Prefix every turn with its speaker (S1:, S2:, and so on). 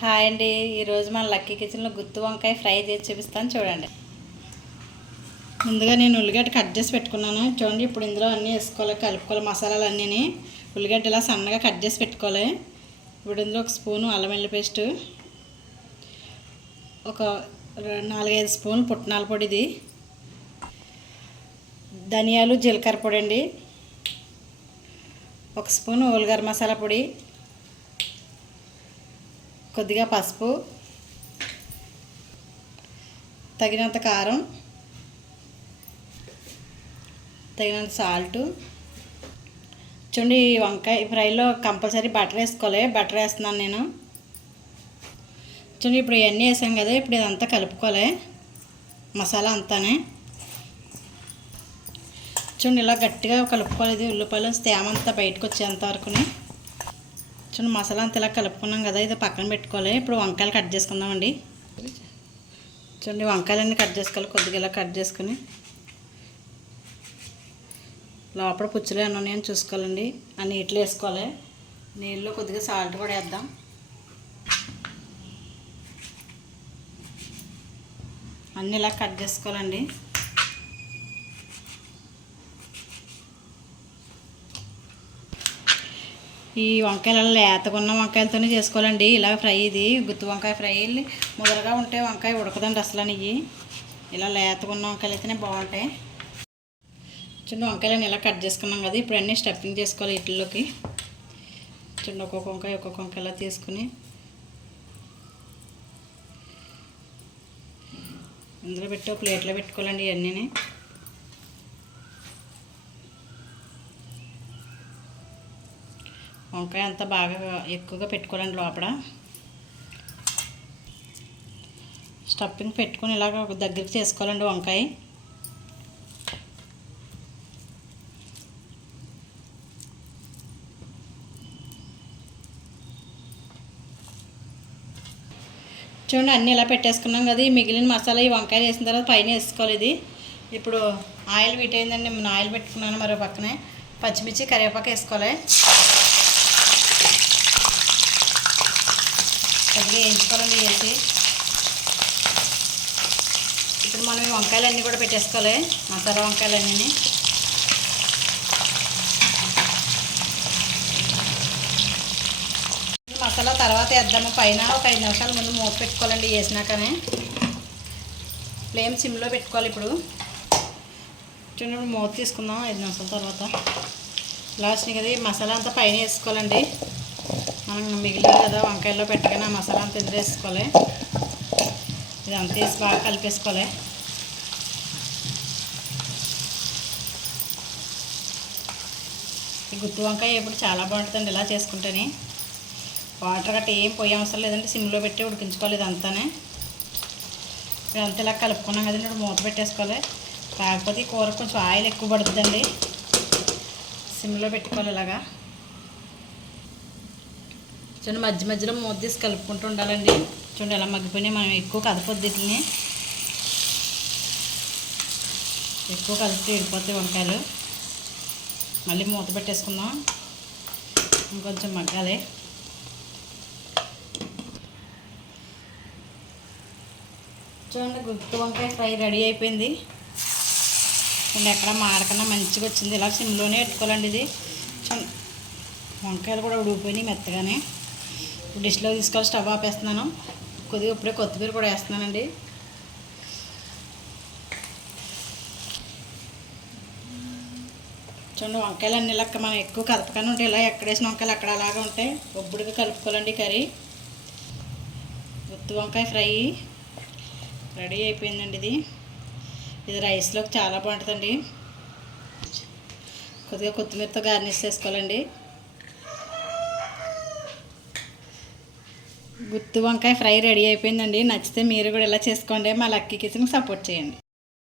S1: Hi అండి. ఈరోజు మన లక్కీ కిచెన్లో గుత్తి వంకాయ ఫ్రై చేసి చూపిస్తాను చూడండి. ముందుగా నేను ఉల్లిగడ్డ కట్ చేసి పెట్టుకున్నాను. చూడండి ఇప్పుడు ఇందులో అన్నీ వేసుకోవాలి కలుపుకోవాలి మసాలాలు అన్నీ ఉల్లిగడ్డ ఇలా సన్నగా కట్ చేసి పెట్టుకోవాలి. ఇప్పుడు ఇందులో ఒక స్పూను అల్లం వెల్లి పేస్ట్ ఒక నాలుగైదు స్పూన్లు పుట్నాల పొడిది ధనియాలు జీలకర్ర పొడి అండి ఒక స్పూన్ ఓల్గర్ మసాలా పొడి కొద్దిగా పసుపు తగినంత కారం తగినంత సాల్ట్. చూడండి ఈ వంకాయ ఫ్రైలో కంపల్సరీ బటర్ వేసుకోవాలి. బటర్ వేస్తున్నాను నేను. చూడండి ఇప్పుడు ఇవన్నీ వేసాం కదా ఇప్పుడు ఇదంతా కలుపుకోవాలి. మసాలా అంతానే. చూడండి ఇలా గట్టిగా కలుపుకోవాలి. ఉల్లిపాయలు తేమంతా బయటకు వచ్చేంత వరకునే. చూడండి మసాలా అంత ఇలా కలుపుకున్నాం కదా ఇది పక్కన పెట్టుకోవాలి. ఇప్పుడు వంకాయలు కట్ చేసుకుందామండి. చూడండి వంకాయలన్నీ కట్ చేసుకోవాలి కొద్దిగా ఇలా కట్ చేసుకుని. లోపల పుచ్చులు ఏమైనా ఉన్నాయని చూసుకోవాలండి. ఆ నీటిలో వేసుకోవాలి. నీళ్ళలో కొద్దిగా సాల్ట్ కూడా వేద్దాం. అన్నీ ఇలా కట్ చేసుకోవాలండి. ఈ వంకాయలు లేతగా ఉన్న వంకాయలతోనే చేసుకోవాలండి. ఇలా ఫ్రై ఇది. గుత్తి వంకాయ ఫ్రై ముదరగా ఉంటే వంకాయ ఉడకదండి అసలు ఇవి ఇలా లేతగా ఉన్న వంకాయలు అయితేనే బాగుంటాయి. చిన్న వంకాయలను ఇలా కట్ చేసుకున్నాం కదా ఇప్పుడు అన్నీ స్టఫింగ్ చేసుకోవాలి ఇట్లలోకి చిన్న ఒక్కొక్క వంకాయ ఒక్కొక్క వంకాయ ఇలా తీసుకుని. ఇందులో పెట్టి ఒక ప్లేట్లో పెట్టుకోవాలండి ఇవన్నీ వంకాయ అంతా బాగా ఎక్కువగా పెట్టుకోవాలండి లోపల. స్టఫింగ్ పెట్టుకొని ఇలాగ ఒక దగ్గరికి చేసుకోవాలండి వంకాయ. చూడండి అన్నీ ఇలా పెట్టేసుకున్నాం కదా ఈ మిగిలిన మసాలా ఈ వంకాయ వేసిన తర్వాత పైన వేసుకోవాలి ఇది. ఇప్పుడు ఆయిల్ వీటైందండి నేను ఆయిల్ పెట్టుకున్నాను మరో పక్కనే. పచ్చిమిర్చి కరివేపాకు వేసుకోవాలి. కొద్దిగా వేయించుకోవాలండి వేసి ఇప్పుడు మనం ఈ వంకాయలన్నీ కూడా పెట్టేసుకోవాలి. మసాలా వంకాయలన్నీ మసాలా తర్వాత వేద్దాము. పైన ఒక ఐదు నిమిషాల ముందు మూత పెట్టుకోవాలండి. వేసినాకనే ఫ్లేమ్ సిమ్లో పెట్టుకోవాలి ఇప్పుడు. చూడండి మూత తీసుకుందాం. ఐదు నిమిషాల తర్వాత. లాస్ట్ కదా మసాలా అంతా పైన వేసుకోవాలండి. మనం మిగిలింది కదా వంకాయల్లో పెట్టగానే మసాలా అంతా ఇందులో వేసుకోవాలి. ఇదంతా వేసి బాగా కలిపేసుకోవాలి. ఈ గుత్తి వంకాయ ఎప్పుడు చాలా బాగుంటుందండి ఇలా చేసుకుంటేనే. వాటర్ గట్ట ఏం పోయే అవసరం లేదంటే సిమ్లో పెట్టి ఉడికించుకోవాలి ఇదంతానే. ఇదంతా ఇలా కలుపుకున్నాం కదండి ఇప్పుడు మూత పెట్టేసుకోవాలి. కాకపోతే ఈ కూర కొంచెం ఆయిల్ ఎక్కువ పడుతుందండి. సిమ్లో పెట్టుకోవాలి ఇలాగా. చూడండి మధ్య మధ్యలో మూత తీసి కలుపుకుంటూ ఉండాలండి. చూడండి ఎలా మగ్గిపోయినాయి. మనం ఎక్కువ కదపొద్దు వీటిని. ఎక్కువ కలిపితే వెళ్ళిపోతాయి వంకాయలు. మళ్ళీ మూత పెట్టేసుకుందాం. ఇంకొంచెం మగ్గాలి. చూడండి గుర్తు వంకాయ ఫ్రై రెడీ అయిపోయింది. చూడండి ఎక్కడ మాడకన్నా మంచిగా వచ్చింది. ఇలా సిమ్లోనే పెట్టుకోవాలండి ఇది. వంకాయలు కూడా ఉడిగిపోయినాయి మెత్తగానే. డిష్లో తీసుకొని స్టవ్ ఆపేస్తున్నాను. కొద్దిగా ఇప్పుడే కొత్తిమీర కూడా వేస్తున్నానండి. చూడండి వంకాయలు అన్ని లెక్క మనం ఎక్కువ కలపకనే ఉంటాయి. ఇలా ఎక్కడేసిన వంకాయలు అక్కడ అలాగే ఉంటాయి. ఒబ్బుడిగా కలుపుకోవాలండి కర్రీ. గుత్తి వంకాయ ఫ్రై రెడీ అయిపోయిందండి ఇది. ఇది రైస్లోకి చాలా బాగుంటుందండి. కొద్దిగా కొత్తిమీరతో గార్నిష్ చేసుకోవాలండి. గుత్తి వంకాయ ఫ్రై రెడీ అయిపోయిందండి. నచ్చితే మీరు కూడా ఇలా చేసుకోండి. మా లక్కీ కిచెన్కి సపోర్ట్ చేయండి.